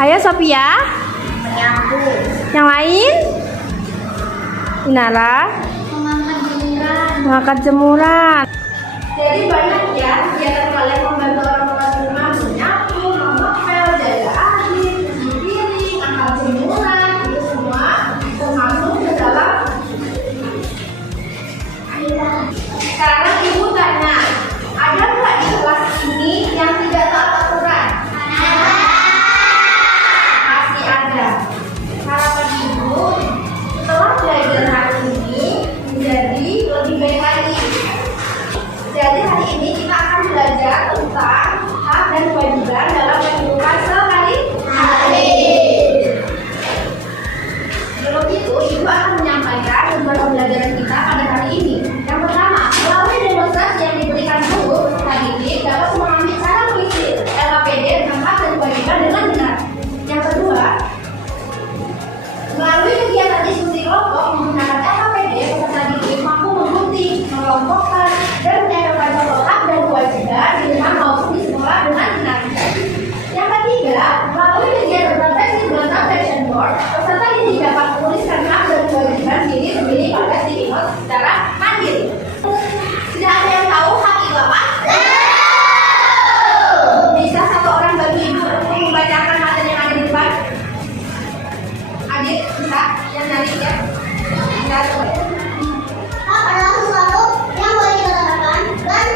Ayo Sophia. Menyapu. Yang lain? Inara. Mengangkat jemuran. Mengangkat jemuran. Jadi banyak ya kegiatan kalian membantu orang tua di rumah, menyapu, mengepel, jaga air, cuci piring, angkat jemuran, itu semua termasuk ke dalam. Sekarang ibu tanya, ada nggak di kelas ini yang tidak taat aturan? Pasti ada. Harapan ibu setelah belajar hari ini menjadi lebih baik lagi. Jadi hari ini kita akan belajar tentang hak dan kewajiban dalam kehidupan sehari-hari. Sebelum itu, ibu akan menyampaikan beberapa pembelajaran kita pada hari ini. Yang pertama, melalui demonstrasi yang diberikan guru peserta didik dapat memahami cara mengisi LKPD dengan hak dan kewajiban dengan benar. Yang kedua, melalui kegiatan diskusi kelompok menggunakan LKPD, peserta didik mampu menggunting, mengelompokkan, dan menyampaikan contoh hak dan kewajiban di rumah maupun di sekolah dengan benar. Yang ketiga, melalui kegiatan refleksi dan reflection board, peserta didik dapat menuliskan hak dan kewajiban diri sendiri pada sticky note secara mandiri. Sudah ada yang tahu hak itu apa? Bisa satu orang bantu ibu untuk membacakan materi yang ada di depan? Adit, bisa? Yang nyari ya? Bisa coba ya? Hak adalah sesuatu yang boleh kita dapatkan dan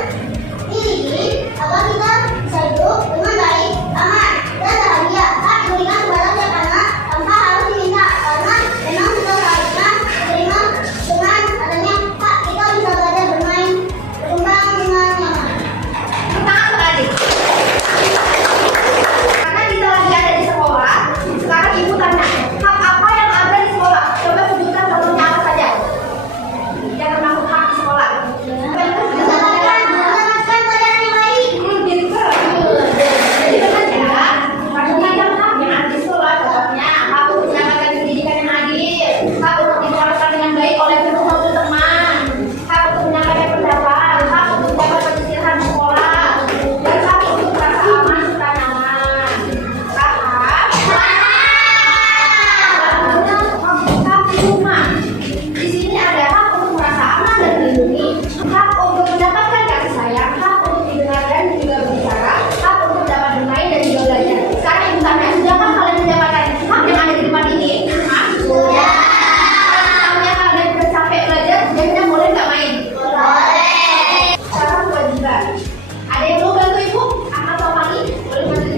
miliki agar kita bisa hidup dengan baik, aman, dan bahagia. Hak diberikan kepada siapa karena tanpa harus diminta, karena memang sudah seharusnya diterima. Dengan adanya hak kita bisa belajar bermain, berkembang dengan nyaman. Tangan ke Adit. Karena kita lagi ada di sekolah, sekarang ibu tanya, hak apa yang ada di sekolah? Coba sebutkan contohnya apa saja yang termasuk hak di sekolah. Mendapatkan pelajaran yang baik. Pinter. Jadi benar ya, macam-macam hak yang ada di sekolah. Contohnya, hak untuk mendapatkan pendidikan yang adil, hak untuk diperlakukan dengan baik oleh guru maupun teman, hak untuk menyampaikan pendapat, hak untuk mendapat istirahat di sekolah, dan hak untuk merasa aman serta nyaman. Paham? Hak di rumah. Di sini ada hak untuk merasa aman dan dilindungi, hak untuk mendapatkan kasih sayang, hak untuk didengarkan dan juga berbicara, hak untuk dapat bermain dan juga belajar. Sekarang ibu tanya, sudahkah kalian mendapatkan hak yang ada di depan ini? Sudah. Misalnya kalian sudah capek belajar, jadinya boleh nggak main? Boleh. Sekarang kewajiban. Ada yang mau bantu ibu? Ahmad atau Fani? Boleh bantu ibu?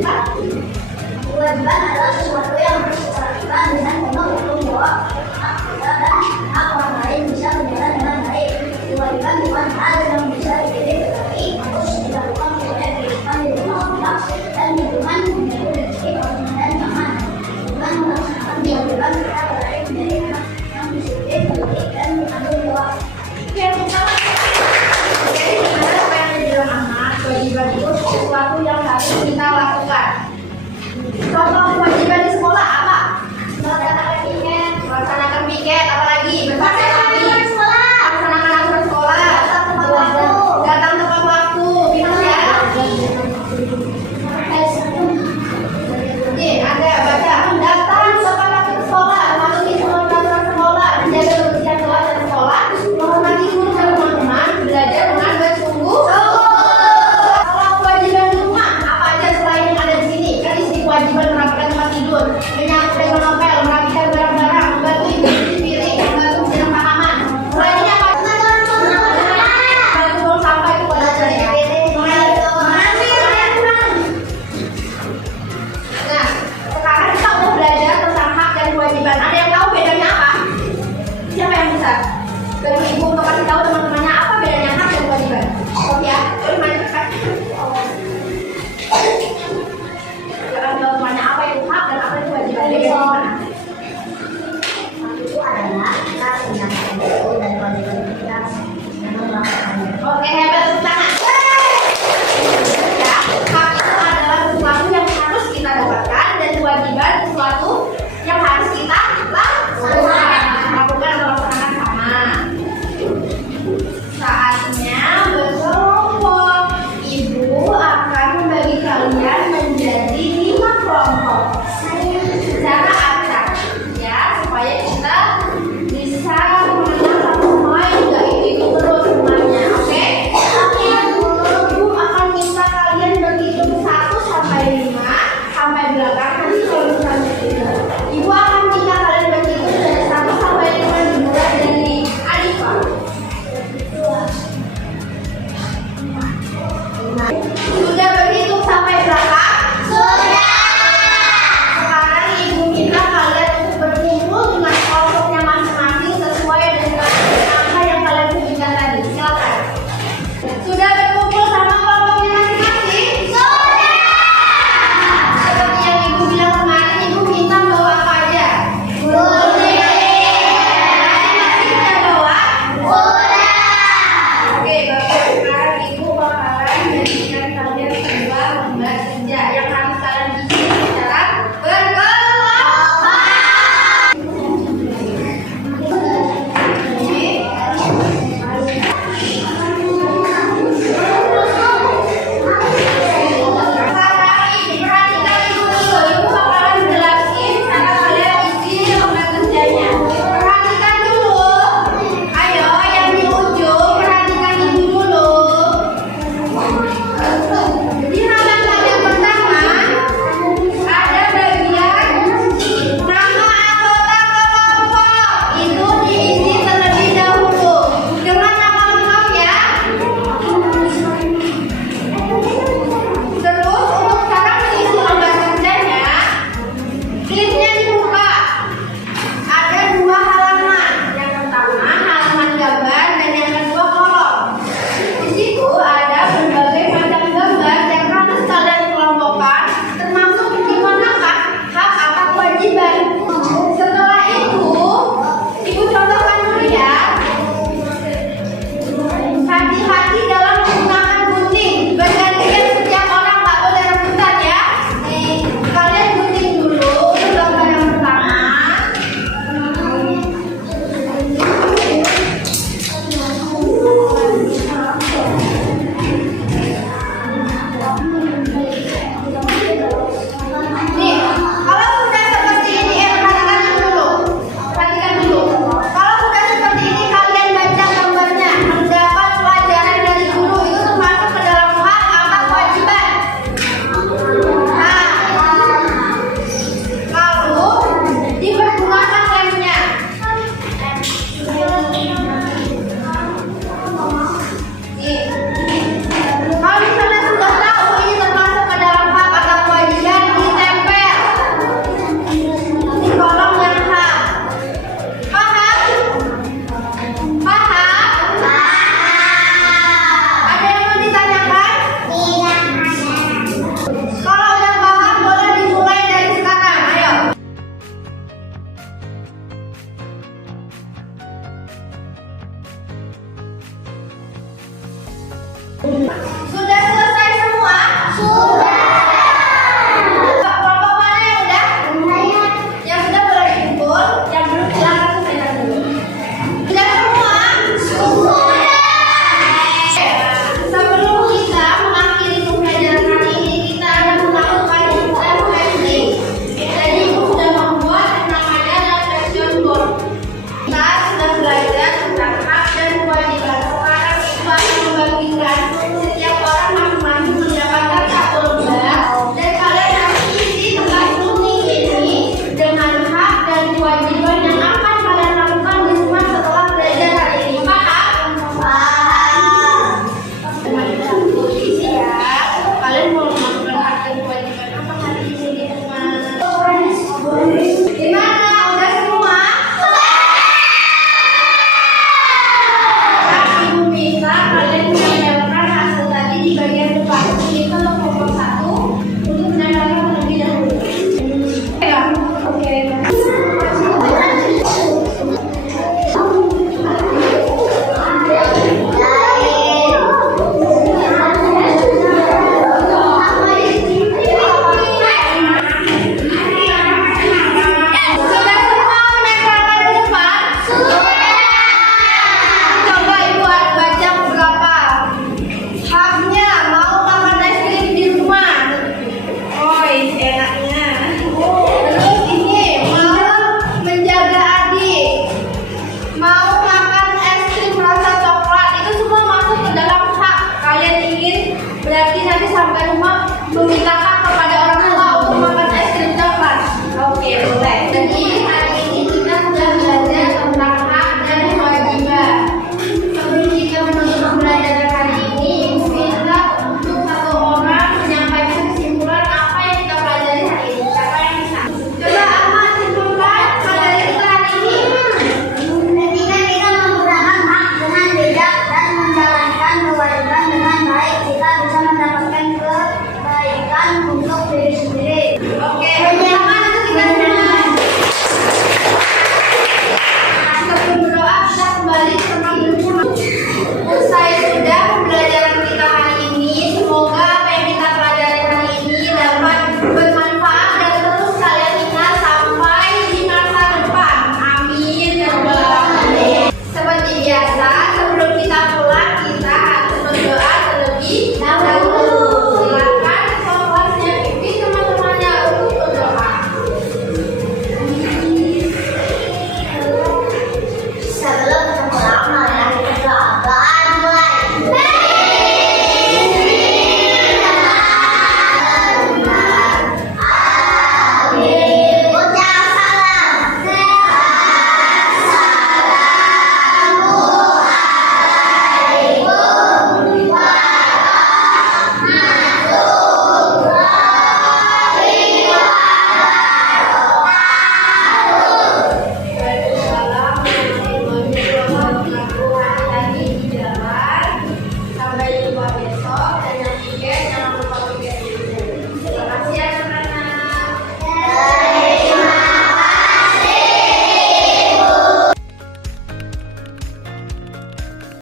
Kewajiban adalah sesuatu yang harus kita lakukan dengan penuh tanggung jawab. Hak kita dan hak orang lain bisa berjalan dengan baik. Kewajiban bukan hal yang bisa dipilih, tetapi harus dilakukan supaya kehidupan di rumah lengkap dan lingkungan menjadi bersih, aman, dan nyaman. Dengan melaksanakan kewajiban kita berarti menjadi anak yang disiplin, baik, dan bertanggung jawab. Yang pertama, jadi sebenarnya apa yang dibilang Ahmad, kewajiban itu sesuatu yang harus kita lakukan. Contoh